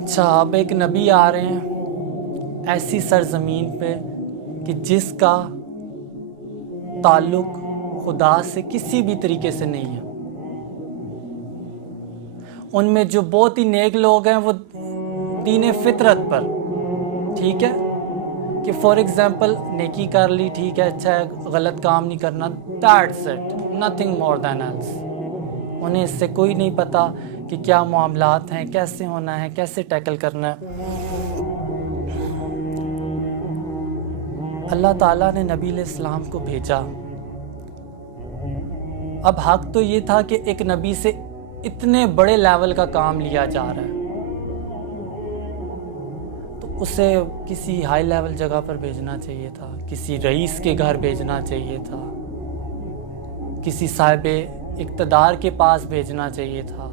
अच्छा, अब एक नबी आ रहे हैं ऐसी सरजमीन पे कि जिसका ताल्लुक खुदा से किसी भी तरीके से नहीं है। उनमें जो बहुत ही नेक लोग हैं वो दीन फितरत पर, ठीक है, कि फॉर एग्जांपल नेकी कर ली, ठीक है, अच्छा है, गलत काम नहीं करना, that's it, nothing more than else. उन्हें इससे कोई नहीं पता कि क्या मामलात हैं, कैसे होना है, कैसे टैकल करना है। अल्लाह ताला ने नबी इस्लाम को भेजा। अब हक तो ये था कि एक नबी से इतने बड़े लेवल का काम लिया जा रहा है, तो उसे किसी हाई लेवल जगह पर भेजना चाहिए था, किसी रईस के घर भेजना चाहिए था, किसी साहिब इक़्तिदार के पास भेजना चाहिए था।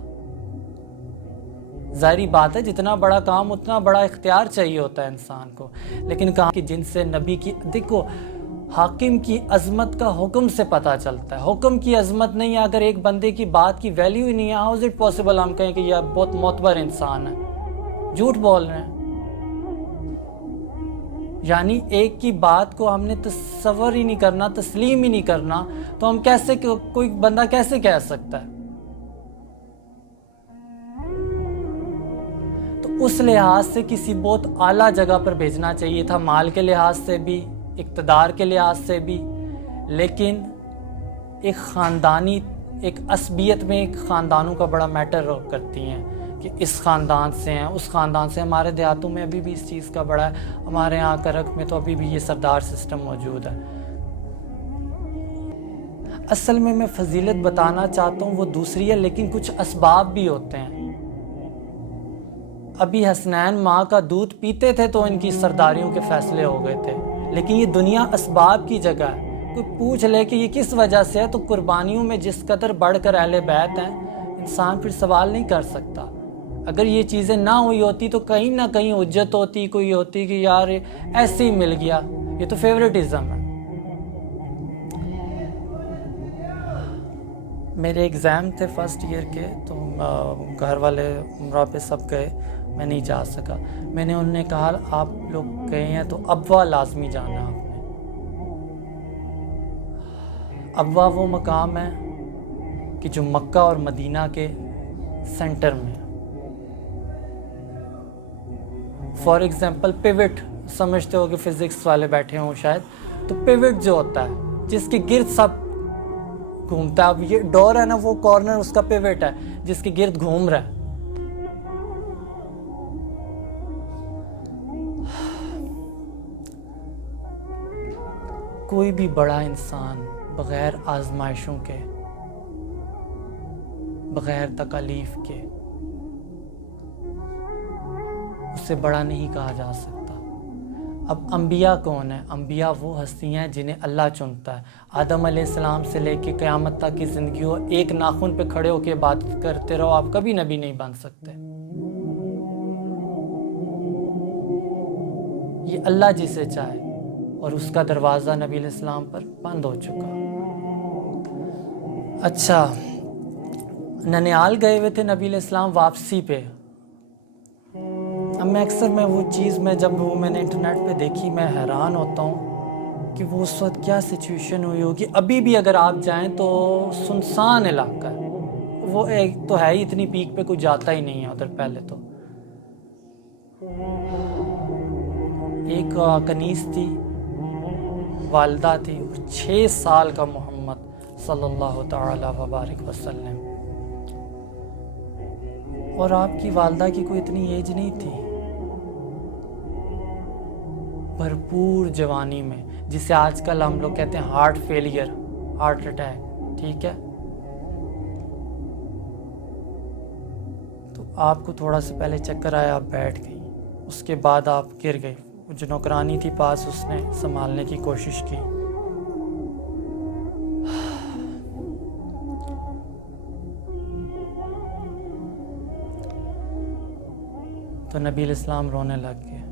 ज़ाहिरी बात है, जितना बड़ा काम उतना बड़ा इख्तियार चाहिए होता है इंसान को। लेकिन कहा कि जिनसे नबी की, देखो, हाकिम की अज़मत का हुक्म से पता चलता है। हुक्म की अज़मत नहीं है, अगर एक बंदे की बात की वैल्यू ही नहीं है, हाउ इज़ इट पॉसिबल हम कहें कि यह बहुत मोतबर इंसान है। झूठ बोल रहे हैं। यानी एक की बात को हमने तसव्वुर ही नहीं करना, तस्लीम ही नहीं करना, तो हम कैसे, कोई बंदा कैसे कह सकता है। तो उस लिहाज से किसी बहुत आला जगह पर भेजना चाहिए था, माल के लिहाज से भी, इक़्तिदार के लिहाज से भी। लेकिन एक ख़ानदानी, एक असबियत में एक ख़ानदानों का बड़ा मैटर करती हैं कि इस ख़ानदान से हैं, उस ख़ानदान से। हमारे देहातों में अभी भी इस चीज़ का बड़ा है, हमारे यहाँ करक में तो अभी भी ये सरदार सिस्टम मौजूद है। असल में मैं फजीलत बताना चाहता हूँ वो दूसरी है, लेकिन कुछ असबाब भी होते हैं। अभी हसनैन माँ का दूध पीते थे तो इनकी सरदारियों के फैसले हो गए थे, लेकिन ये दुनिया असबाब की जगह है। कोई पूछ ले कि ये किस वजह से है, तो कुर्बानियों में जिस कदर बढ़कर अहले बैत हैं, इंसान फिर सवाल नहीं कर सकता। अगर ये चीज़ें ना हुई होती तो कहीं ना कहीं हुज्जत होती, कोई होती कि यार ऐसे ही मिल गया। ये तो फेवरेटिज्म है। मेरे एग्ज़ाम थे फर्स्ट ईयर के, तो घर वाले उम्रा पे सब गए, मैं नहीं जा सका। मैंने उन्हें कहा आप लोग गए हैं तो अबवा लाजमी जाना आपने। अबवा वो मकाम है कि जो मक्का और मदीना के सेंटर में है। फॉर एग्जांपल पिवट, समझते हो कि फिज़िक्स वाले बैठे हों शायद, तो पिवट जो होता है जिसके गिर्द सब घूमता है। अब ये डोर है ना, वो कॉर्नर उसका पिवट है जिसके गिर्द घूम रहा है। कोई भी बड़ा इंसान बग़ैर आजमाइशों के, बग़ैर तकलीफ के, उससे बड़ा नहीं कहा जा सकता। अब अंबिया कौन है? अंबिया वो हस्तियाँ हैं जिन्हें अल्लाह चुनता है। आदम अलैहिस्सलाम से लेके क़यामत तक की ज़िंदगी हो, एक नाखून पे खड़े होकर बात करते रहो, आप कभी नबी नहीं बन सकते। ये अल्लाह जिसे चाहे, और उसका दरवाज़ा नबी इस्लाम पर बंद हो चुका। अच्छा, ननियाल गए हुए थे नबी इस्लाम वापसी पे। अब मैं अक्सर वो चीज़ जब मैंने इंटरनेट पे देखी, मैं हैरान होता हूँ कि वो उस वक्त क्या सिचुएशन हुई होगी। अभी भी अगर आप जाएं तो सुनसान इलाका है। वो एक तो है ही, इतनी पीक पे कोई जाता ही नहीं है उधर। पहले तो एक कनीस थी, वालदा थी, 6 साल का मोहम्मद सल्लल्लाहु तआला वबारिक वसल्लम, और आपकी वालदा की कोई इतनी एज नहीं थी, भरपूर जवानी में, जिसे आजकल हम लोग कहते हैं हार्ट फेलियर, हार्ट अटैक, ठीक है। तो आपको थोड़ा सा पहले चक्कर आया, आप बैठ गई, उसके बाद आप गिर गई। जो नौकरानी थी पास, उसने संभालने की कोशिश की। तो नबी इस्लाम रोने लग गए।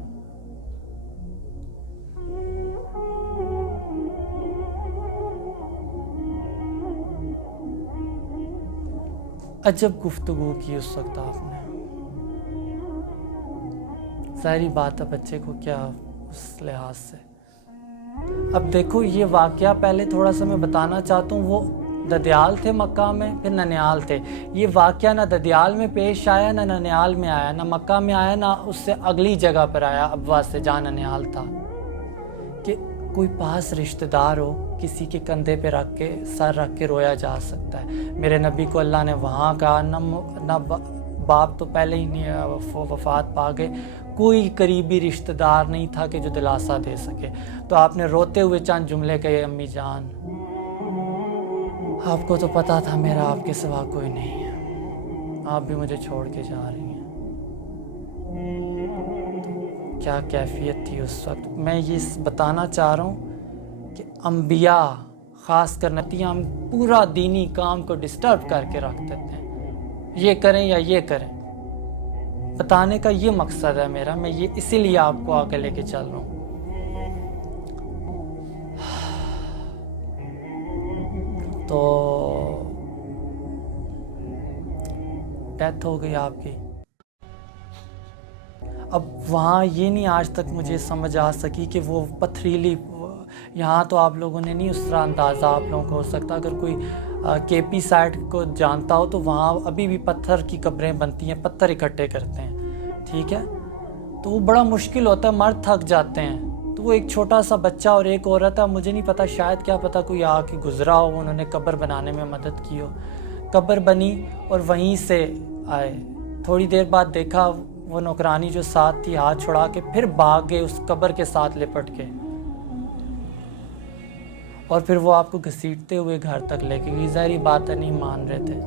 अजब गुफ्तगू की उस वक्त आपने। सारी बात है, बच्चे को क्या उस लिहाज से। अब देखो ये वाक़या पहले थोड़ा सा मैं बताना चाहता हूँ। वो ददयाल थे मक्का में, फिर ननिहाल थे। ये वाक़या ना ददयाल में पेश आया, ना ननिहाल में आया, ना मक्का में आया, ना उससे अगली जगह पर आया अब्वा से जहाँ ननिहाल था। कि कोई पास रिश्तेदार हो, किसी के कंधे पे रख के सर रख के रोया जा सकता है। मेरे नबी को अल्लाह ने वहाँ कहा, ना बाप तो पहले ही नहीं वफ़ात पा गए, कोई करीबी रिश्तेदार नहीं था कि जो दिलासा दे सके। तो आपने रोते हुए चंद जुमले कहे, अम्मी जान आपको तो पता था मेरा आपके सिवा कोई नहीं है, आप भी मुझे छोड़ के जा रही हैं। तो क्या कैफियत थी उस वक्त। मैं ये बताना चाह रहा हूँ कि अम्बिया ख़ास कर नतियाँ पूरा दीनी काम को डिस्टर्ब करके रख देते हैं, ये करें या ये करें। बताने का ये मकसद है मेरा, मैं ये इसीलिए आपको आगे लेके चल रहा हूँ। तो डेथ हो गई आपकी। अब वहाँ ये नहीं आज तक मुझे समझ आ सकी कि वो पथरीली, यहाँ तो आप लोगों ने नहीं उस तरह अंदाज़ा आप लोगों को हो सकता। अगर कोई केपी साइड को जानता हो तो वहाँ अभी भी पत्थर की कब्रें बनती हैं, पत्थर इकट्ठे करते हैं, ठीक है। तो वो बड़ा मुश्किल होता है, मर्द थक जाते हैं। तो वो एक छोटा सा बच्चा और एक औरत है, मुझे नहीं पता, शायद क्या पता कोई आके गुजरा हो, उन्होंने कब्र बनाने में मदद की हो। कब्र बनी और वहीं से आए। थोड़ी देर बाद देखा वो नौकरानी जो साथ थी हाथ छुड़ा के फिर भाग गए उस कब्र के साथ लिपट के, और फिर वो आपको घसीटते हुए घर तक लेके गई। ज़ाहिर बात है नहीं मान रहे थे।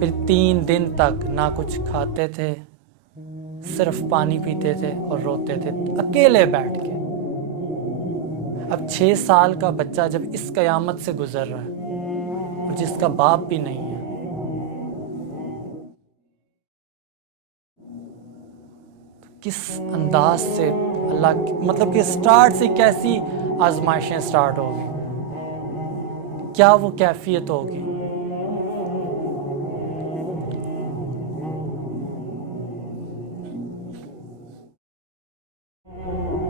फिर 3 दिन तक ना कुछ खाते थे, सिर्फ पानी पीते थे और रोते थे अकेले बैठ के। अब 6 साल का बच्चा जब इस कयामत से गुजर रहा है और जिसका बाप भी नहीं है, तो किस अंदाज से अल्लाह, मतलब कि स्टार्ट से कैसी आजमाइशें स्टार्ट होगी, क्या वो कैफियत होगी।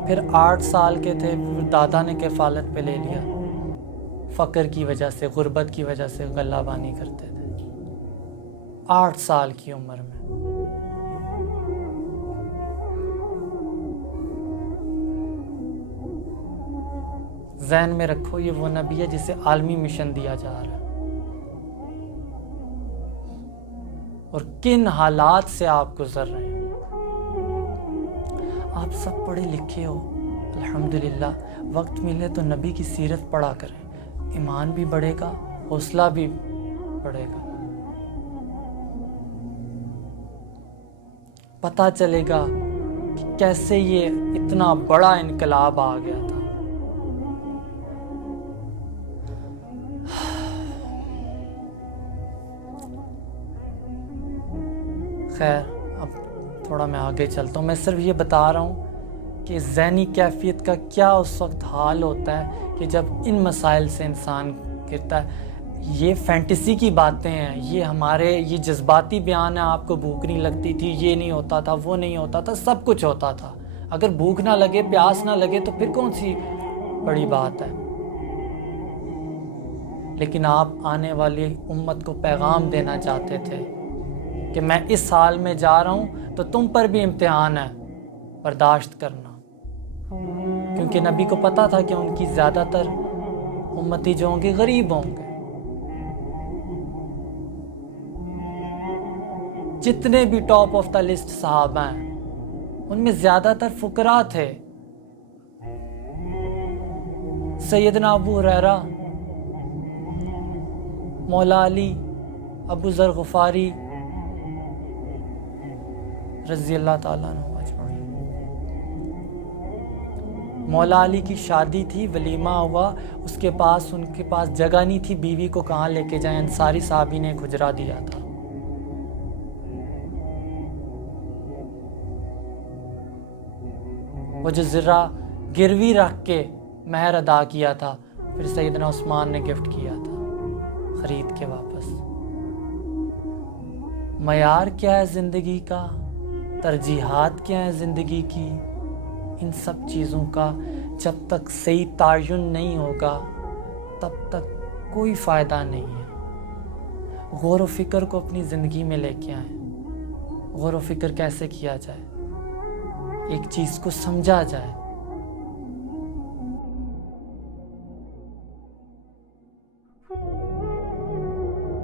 फिर 8 साल के थे, फिर दादा ने कफ़ालत पे ले लिया। फ़क्र की वजह से, गुर्बत की वजह से गल्लाबानी करते थे 8 साल की उम्र में। ज़हन में रखो ये वो नबी है जिसे आलमी मिशन दिया जा रहा है, और किन हालात से आप गुजर रहे हैं। आप सब पढ़े लिखे हो, अल्हम्दुलिल्लाह। वक्त मिले तो नबी की सीरत पढ़ा करें, ईमान भी बढ़ेगा, हौसला भी बढ़ेगा, पता चलेगा कि कैसे ये इतना बड़ा इनकलाब आ गया था। खैर अब थोड़ा मैं आगे चलता हूँ। मैं सिर्फ ये बता रहा हूँ कि ज़हनी कैफियत का क्या उस वक्त हाल होता है कि जब इन मसाइल से इंसान गिरता है। ये फैंटेसी की बातें हैं, ये हमारे ये जज्बाती बयान है। आपको भूख नहीं लगती थी, ये नहीं होता था, वो नहीं होता था, सब कुछ होता था। अगर भूख ना लगे, प्यास ना लगे तो फिर कौन सी बड़ी बात है। लेकिन आप आने वाली उम्मत को पैगाम देना चाहते थे कि मैं इस हाल में जा रहा हूँ तो तुम पर भी इम्तिहान है, बर्दाश्त करना। क्योंकि नबी को पता था कि उनकी ज़्यादातर उम्मती जो होंगे गरीब होंगे। जितने भी टॉप ऑफ द लिस्ट सहाबा हैं उनमें ज़्यादातर फुकरा थे। सैयदना अबू हुरैरा, मौला अली, अबू ज़र ग़फ़ारी रज़ी अल्लाह ताला अन्हु अजमईन। मौला अली की शादी थी, वलीमा हुआ, उसके पास उनके पास जगह नहीं थी, बीवी को कहाँ लेके जाएं। अंसारी साहबी ने खुजरा दिया था। वो जो ज़रा गिरवी रख के महर अदा किया था, फिर सैयदना उस्मान ने गिफ्ट किया था ख़रीद के वापस। मयार क्या है ज़िंदगी का, तरजीहात क्या हैं ज़िंदगी की, इन सब चीज़ों का जब तक सही तायुन नहीं होगा तब तक कोई फ़ायदा नहीं है। गौर व फिक्र को अपनी ज़िंदगी में लेके आएं। गौर व फिक्र कैसे किया जाए, एक चीज़ को समझा जाए,